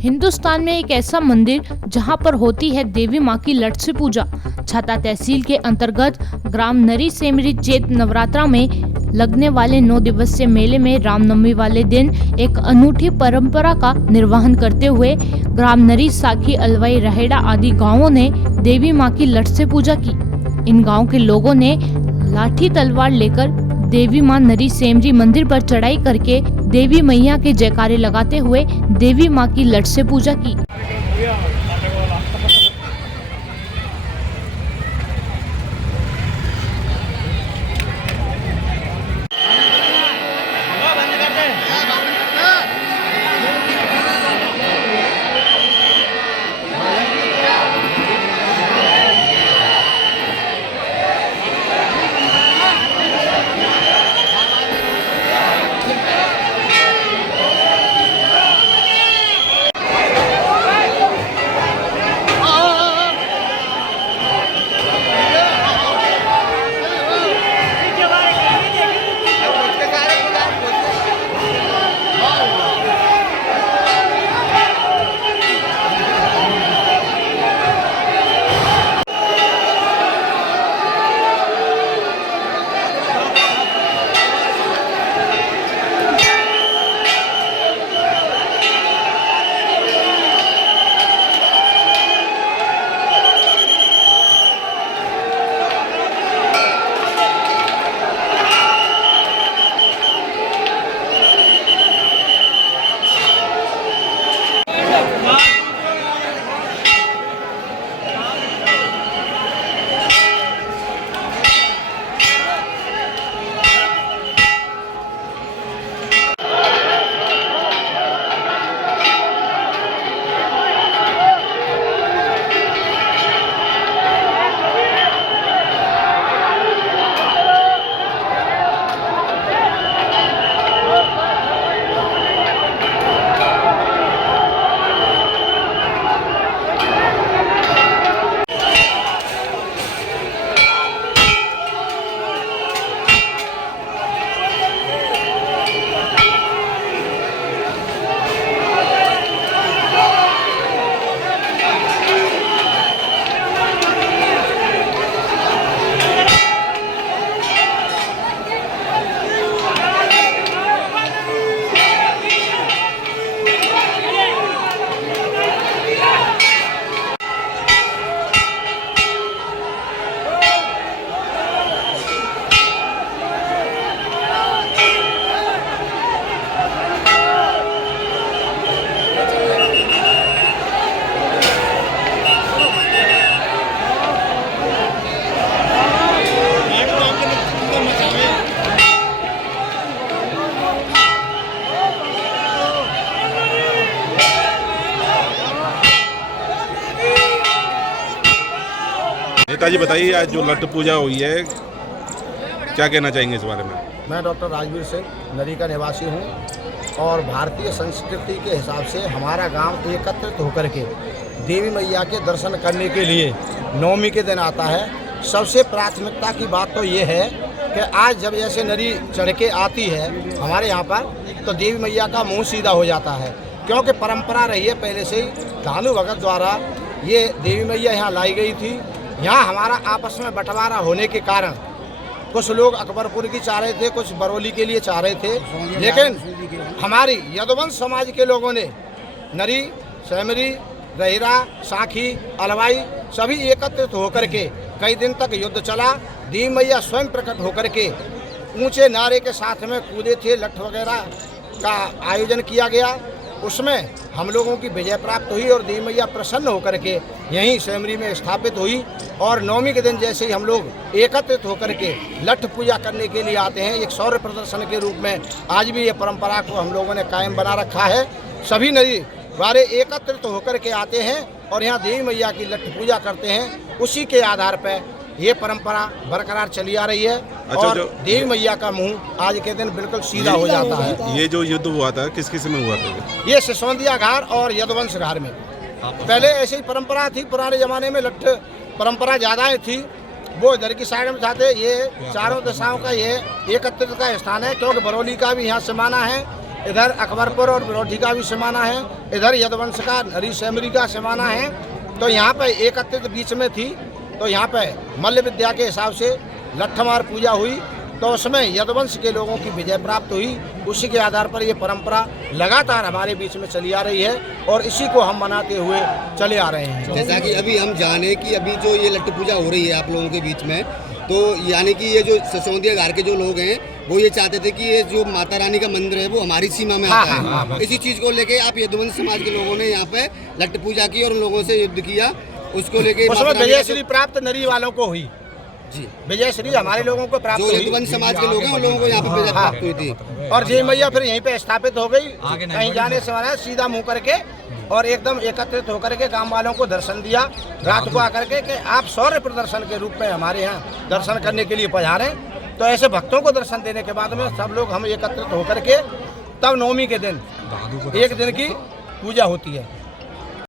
हिंदुस्तान में एक ऐसा मंदिर जहां पर होती है देवी मां की लट से पूजा। छाता तहसील के अंतर्गत ग्राम नरी सेमरी चैत नवरात्रा में लगने वाले 9 दिवसीय मेले में रामनवमी वाले दिन एक अनूठी परंपरा का निर्वहन करते हुए ग्राम नरी, साखी, अलवाई, रहेड़ा आदि गांवों ने देवी मां की लट से पूजा की। इन गाँव के लोगों ने लाठी तलवार लेकर देवी मां नरी सेमरी मंदिर पर चढ़ाई करके देवी मैया के जयकारे लगाते हुए देवी मां की लट से पूजा की। नेताजी बताइए, आज जो लट पूजा हुई है क्या कहना चाहेंगे इस बारे में? मैं डॉक्टर राजवीर सिंह नरी का निवासी हूँ और भारतीय संस्कृति के हिसाब से हमारा गांव एकत्रित होकर के देवी मैया के दर्शन करने के लिए नवमी के दिन आता है। सबसे प्राथमिकता की बात तो ये है कि आज जब ऐसे नरी चढ़ के आती है हमारे यहाँ पर, तो देवी मैया का मुँह सीधा हो जाता है, क्योंकि परंपरा रही है पहले से ही। धानु भगत द्वारा ये देवी मैया यहाँ लाई गई थी। यहाँ हमारा आपस में बंटवारा होने के कारण कुछ लोग अकबरपुर की चाह रहे थे, कुछ बरौली के लिए चाह रहे थे, लेकिन हमारी यदुवंश समाज के लोगों ने नरी, सेमरी, रहेड़ा, साखी, अलवाई सभी एकत्रित होकर के कई दिन तक युद्ध चला। देवी मैया स्वयं प्रकट होकर के ऊंचे नारे के साथ में कूदे थे, लठ वगैरह का आयोजन किया गया, उसमें हम लोगों की विजय प्राप्त हुई और देवी मैया प्रसन्न होकर के यहीं सेमरी में स्थापित हुई। और नवमी के दिन जैसे ही हम लोग एकत्रित होकर के लठ पूजा करने के लिए आते हैं, एक शौर्य प्रदर्शन के रूप में आज भी ये परंपरा को हम लोगों ने कायम बना रखा है। सभी नरी वाले एकत्रित होकर के आते हैं और यहाँ देवी मैया की लठ पूजा करते हैं। उसी के आधार पर ये परंपरा बरकरार चली आ रही है। और देवी मैया का मुंह आज के दिन बिल्कुल सीधा हो जाता है। ये जो युद्ध हुआ था किस किस में हुआ था? ये सिसोदिया घाट और यदुवंश घाट में। पहले ऐसी ही परंपरा थी, पुराने जमाने में लठ परंपरा ज़्यादा थी। वो इधर की साइड में जाते, ये चारों दिशाओं का ये एकत्रित का स्थान है, क्योंकि बरौली का भी यहाँ समाना है इधर अकबरपुर और बिरोधी का भी समाना है, इधर यदुवंश का नरी सेमरी का समाना है। तो यहाँ पे एकत्रित बीच में थी, तो यहाँ पे मल्ल विद्या के हिसाब से लट्ठमार पूजा हुई, तो उसमें यदुवंश के लोगों की विजय प्राप्त हुई। उसी के आधार पर ये परंपरा लगातार हमारे बीच में चली आ रही है और इसी को हम मनाते हुए चले आ रहे हैं। जैसा कि अभी हम जाने कि अभी जो ये लट्ठ पूजा हो रही है आप लोगों के बीच में, तो यानी कि ये जो ससोदिया घाट के जो लोग हैं वो ये चाहते थे कि ये जो माता रानी का मंदिर है वो हमारी सीमा में आता है। इसी चीज़ को लेके आप यदुवंश समाज के लोगों ने यहाँ पे लट्ठ पूजा की और उन लोगों से युद्ध किया, उसको लेके उसमें विजयश्री प्राप्त नरी वालों को हुई जी, विजयश्री हमारे लोगों को प्राप्त जो हुई। यदुवंश समाज के लोग हैं उन लोगों को यहाँ पे विजय प्राप्त हुई थी। और जय मैया फिर यहीं पे स्थापित हो गई, कहीं जाने से वाला सीधा मुंह करके और एकदम एकत्रित होकर के गांव वालों को दर्शन दिया रात को आकर के कि आप शौर्य प्रदर्शन के रूप में हमारे यहाँ दर्शन करने के लिए पधारें। तो ऐसे भक्तों को दर्शन देने के बाद में सब लोग हम एकत्रित होकर के तब नवमी के दिन एक दिन की पूजा होती है।